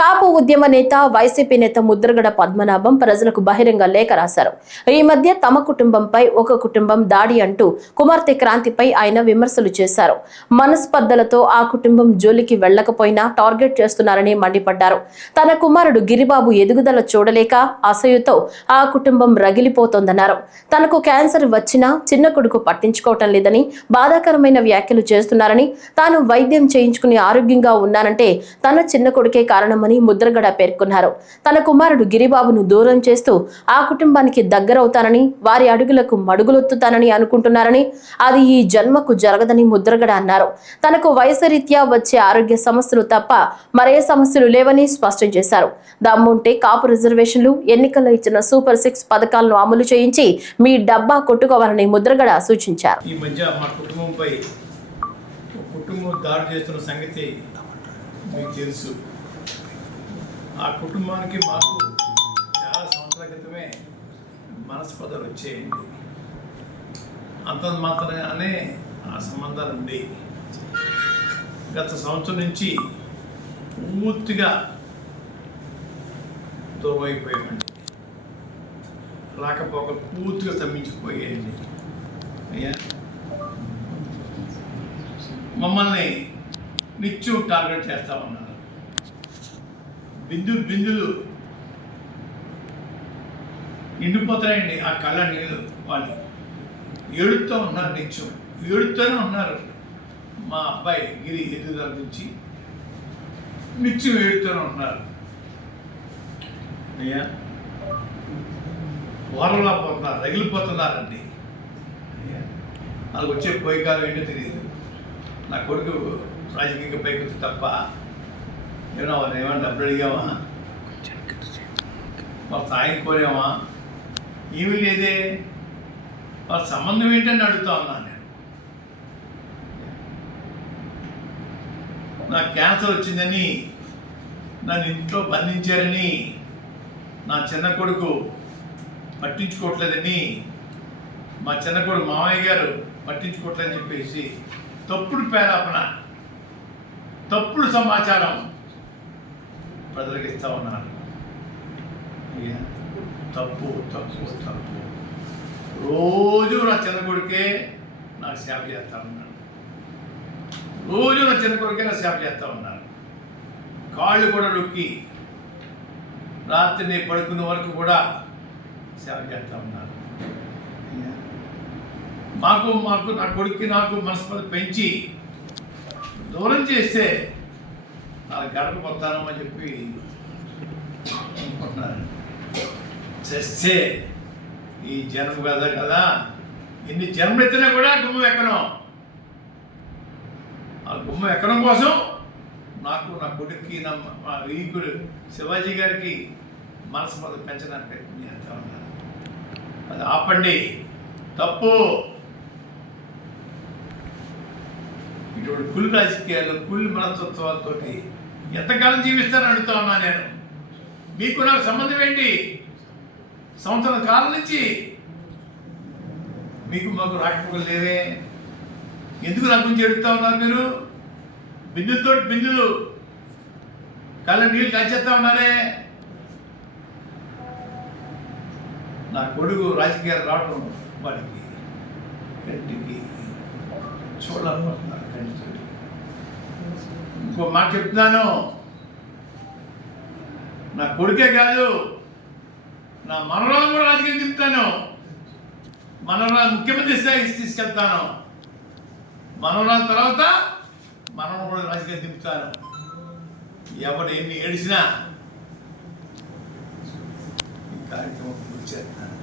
కాపు ఉద్యమ నేత వైసీపీ నేత ముద్రగడ పద్మనాభం ప్రజలకు బహిరంగ లేఖ రాశారు. ఈ మధ్య తమ కుటుంబంపై ఒక కుటుంబం దాడి అంటూ కుమార్తె క్రాంతిపై ఆయన విమర్శలు చేశారు. మనస్పర్ధలతో ఆ కుటుంబం జోలికి వెళ్లకపోయినా టార్గెట్ చేస్తున్నారని మండిపడ్డారు. తన కుమారుడు గిరిబాబు ఎదుగుదల చూడలేక అసూయతో ఆ కుటుంబం రగిలిపోతోందన్నారు. తనకు క్యాన్సర్ వచ్చినా చిన్న కొడుకు పట్టించుకోవటం లేదని బాధాకరమైన వ్యాఖ్యలు చేస్తున్నారని, తాను వైద్యం చేయించుకుని ఆరోగ్యంగా ఉన్నానంటే తన చిన్న కొడుకే కారణం ముద్రగడ పేర్కొన్నారు. తన కుమారుడు గిరిబాబును దూరం చేస్తూ ఆ కుటుంబానికి దగ్గరవుతానని, వారి అడుగులకు మడుగులొత్తుతానని అనుకుంటున్నారని, అది ఈ జన్మకు జరగదని ముద్రగడ అన్నారు. తనకు వయసురీత్యా వచ్చే ఆరోగ్య సమస్యలు తప్ప మరే సమస్యలు లేవని స్పష్టం చేశారు. దమ్ముంటే కాపు రిజర్వేషన్లు, ఎన్నికల్లో ఇచ్చిన సూపర్ 6 పథకాలను అమలు చేయించి మీ డబ్బా కొట్టుకోవాలని ముద్రగడ సూచించారు. ఈ మధ్య మా కుటుంబంపై కుటుంబం దాడి చేస్తున్న సంగతి మీకు తెలుసు. ఆ కుటుంబానికి మాకు చాలా సంవత్సరాల క్రితమే మనస్పర్ధలు వచ్చేయండి. అంత మాత్రమే ఆ సంబంధాలు ఉండి గత సంవత్సరం నుంచి పూర్తిగా దూరం అయిపోయామండి. రాకపోక పూర్తిగా స్తంభించిపోయాయండి. అయ్యా, మమ్మల్ని నిత్యం టార్గెట్ చేస్తూ ఉన్నారు. బిందులు నిండిపోతాయండి ఆ కళ్ళ నీళ్ళు. వాళ్ళు ఏడుస్తూ ఉన్నారు, నిత్యం ఏడుస్తూనే ఉన్నారు. మా అబ్బాయి గిరి ఎదుగుదల నుంచి నిత్యం ఏడుస్తూనే ఉన్నారు. అయ్యా, వరలా పోతున్నారు, రగిలిపోతున్నారండి. అయ్యా, వాళ్ళకి వచ్చే పోయికాలం ఏంటో తెలియదు. నా కొడుకు రాజకీయ పైకి వచ్చి తప్ప ఏమన్నా డబ్బులు అడిగామా, వాళ్ళ సాయం కోరామా, ఏమీ లేదే. వాళ్ళ సంబంధం ఏంటని అడుగుతా ఉన్నాను నేను. నాకు క్యాన్సర్ వచ్చిందని నన్ను ఇంట్లో బంధించారని, నా చిన్న కొడుకు పట్టించుకోవట్లేదని, మా చిన్న కొడుకు మామయ్య గారు పట్టించుకోవట్లేదని చెప్పేసి తప్పుడు పేరాపన, తప్పుడు సమాచారం ప్రజలకు ఇస్తూ ఉన్నారు. తప్పు తప్పు తప్పు. రోజు నా చిన్న కొడుకే నాకు సేవ చేస్తూ ఉన్నాడు. రోజు నా చిన్న కొడుకే నాకు సేవ చేస్తూ ఉన్నారు. కాళ్ళు కూడా నొక్కి రాత్రి నేను పడుకునే వరకు కూడా సేవ చేస్తూ ఉన్నారు. మాకు మాకు నా కొడుక్కి నాకు మనస్పర్ధ పెంచి దూరం చేస్తే నా గడప వస్తానమని చెప్పి అనుకుంటున్నాను. చేస్తే ఈ జన్మ కదా ఎన్ని జన్మలు ఎత్తినా కూడా గుమ్మం ఎక్కడం. ఆ గుమ్మం ఎక్కడం కోసం నాకు, నా కొడుక్కి, మా వీకుడు శివాజీ గారికి మనస్పర్ధ పెంచడానికి ప్రయత్నం చేస్తూ ఉన్నాను. అది ఆపండి, తప్పు. ఇటువంటి కుళ్ళు రాజకీయాలు, కుళ్ళు మనస్తత్వాలతో ఎంతకాలం జీవిస్తారని అడుగుతా ఉన్నా నేను. మీకు నాకు సంబంధం ఏంటి? సంవత్సరం కాలం నుంచి మీకు మాకు రాకపోకలు లేవే. ఎందుకు నా గురించి ఎడుతూ ఉన్నారు మీరు? బిందులు కళ్ళ నీళ్ళు కాచేస్తా ఉన్నారే. నా కొడుకు రాజకీయాలు రావడం వాడికి కంటికి చూడాలనుకుంటున్నారు. ఇంకో మాట చెప్తున్నాను, నా కొడుకే కాదు, నా మనవరాలు కూడా రాజకీయం తిప్పుతాను. మనవరాలు ముఖ్యమంత్రి స్థాయికి తీసుకెళ్తాను. మనవరాల తర్వాత మనవరాలు కూడా రాజకీయం తిప్పుతాను. ఎవరు ఎన్ని ఏడిసినా ఈ కార్యక్రమం పూర్తి చేస్తాను.